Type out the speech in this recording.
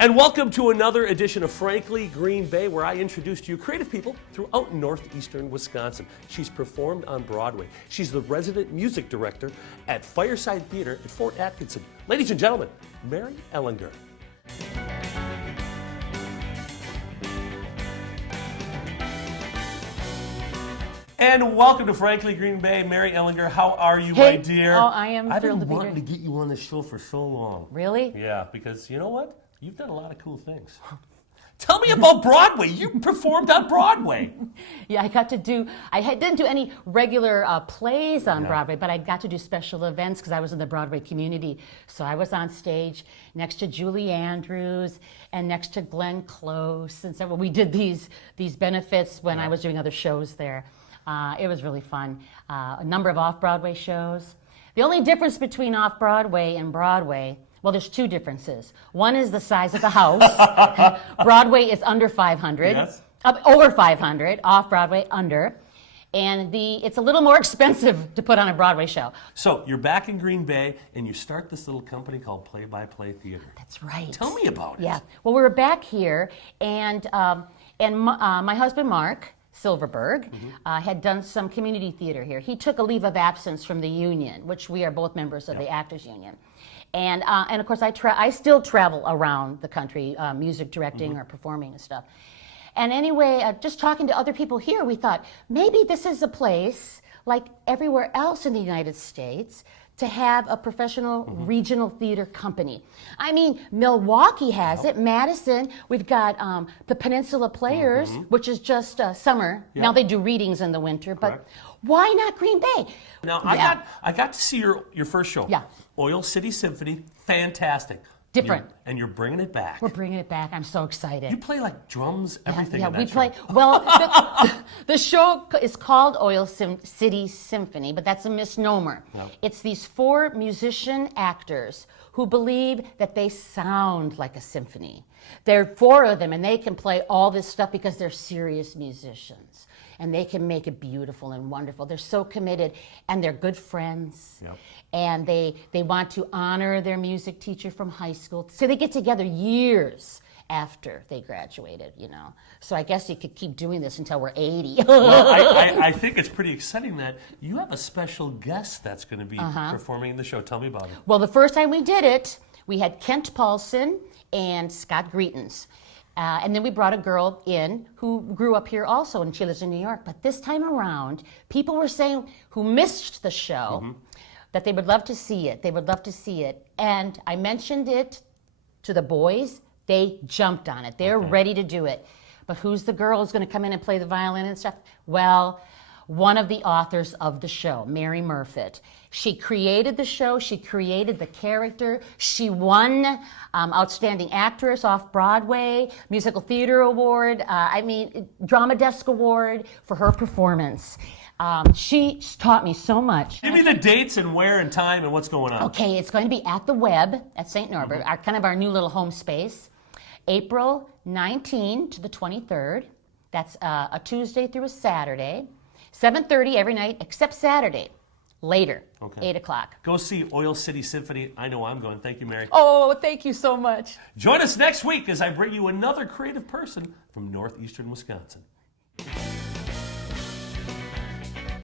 And welcome to another edition of Frankly Green Bay, where I introduce to you creative people throughout northeastern Wisconsin. She's performed on Broadway. She's the resident music director at Fireside Theater at Fort Atkinson. Ladies and gentlemen, Mary Ellinger. And welcome to Frankly Green Bay, Mary Ellinger. How are you, my dear? Oh, I am I've thrilled been to be here. wanting to get you on the show for so long. Really? Yeah, because you know what? You've done a lot of cool things. Tell me about Broadway. You performed on Broadway. Yeah, I didn't do any regular plays on Broadway, but I got to do special events because I was in the Broadway community. So I was on stage next to Julie Andrews and next to Glenn Close. And so we did these benefits when I was doing other shows there. It was really fun. A number of off-Broadway shows. The only difference between off-Broadway and Broadway, well, there's two differences. One is the size of the house. Broadway is under 500. Yes. Over 500. Off-Broadway, under. And it's a little more expensive to put on a Broadway show. So you're back in Green Bay, and you start this little company called Play by Play Theater. That's right. Tell me about it. Yeah. Well, we were back here, and my husband, Mark Silverberg, had done some community theater here. He took a leave of absence from the union, which we are both members of the Actors Union. And of course, I still travel around the country, music directing or performing and stuff. And anyway, just talking to other people here, we thought maybe this is a place like everywhere else in the United States to have a professional regional theater company. I mean, Milwaukee has it, Madison, we've got the Peninsula Players, which is just summer. Now they do readings in the winter, but why not Green Bay? Now, I got to see your first show. Yeah. Oil City Symphony, fantastic. Different. And you're bringing it back. We're bringing it back. I'm so excited. You play like drums, everything in that we show. play. Well, the show is called Oil City Symphony, but that's a misnomer. Yep. It's these four musician actors who believe that they sound like a symphony. There are four of them, and they can play all this stuff because they're serious musicians. And they can make it beautiful and wonderful. They're so committed, and they're good friends. Yep. And they want to honor their music teacher from high school. So they get together years after they graduated, you know. So I guess you could keep doing this until we're 80. Well, I think it's pretty exciting that you have a special guest that's going to be performing in the show. Tell me about it. Well, the first time we did it, we had Kent Paulson and Scott Greetens. And then we brought a girl in who grew up here also, and she lives in New York. But this time around, people were saying who missed the show that they would love to see it. They would love to see it. And I mentioned it to the boys. They jumped on it. They're ready to do it. But who's the girl who's going to come in and play the violin and stuff? Well, one of the authors of the show, Mary Murfitt. She created the show. She created the character. She won Outstanding Actress off Broadway, Musical Theater Award, Drama Desk Award for her performance. She taught me so much. Give me the dates and where and time and what's going on. Okay, it's going to be at the Web at St. Norbert, our new little home space, April 19 to the 23rd. That's a Tuesday through a Saturday. 7:30 every night except Saturday. Later, 8 o'clock. Go see Oil City Symphony. I know I'm going. Thank you, Mary. Oh, thank you so much. Join us next week as I bring you another creative person from northeastern Wisconsin.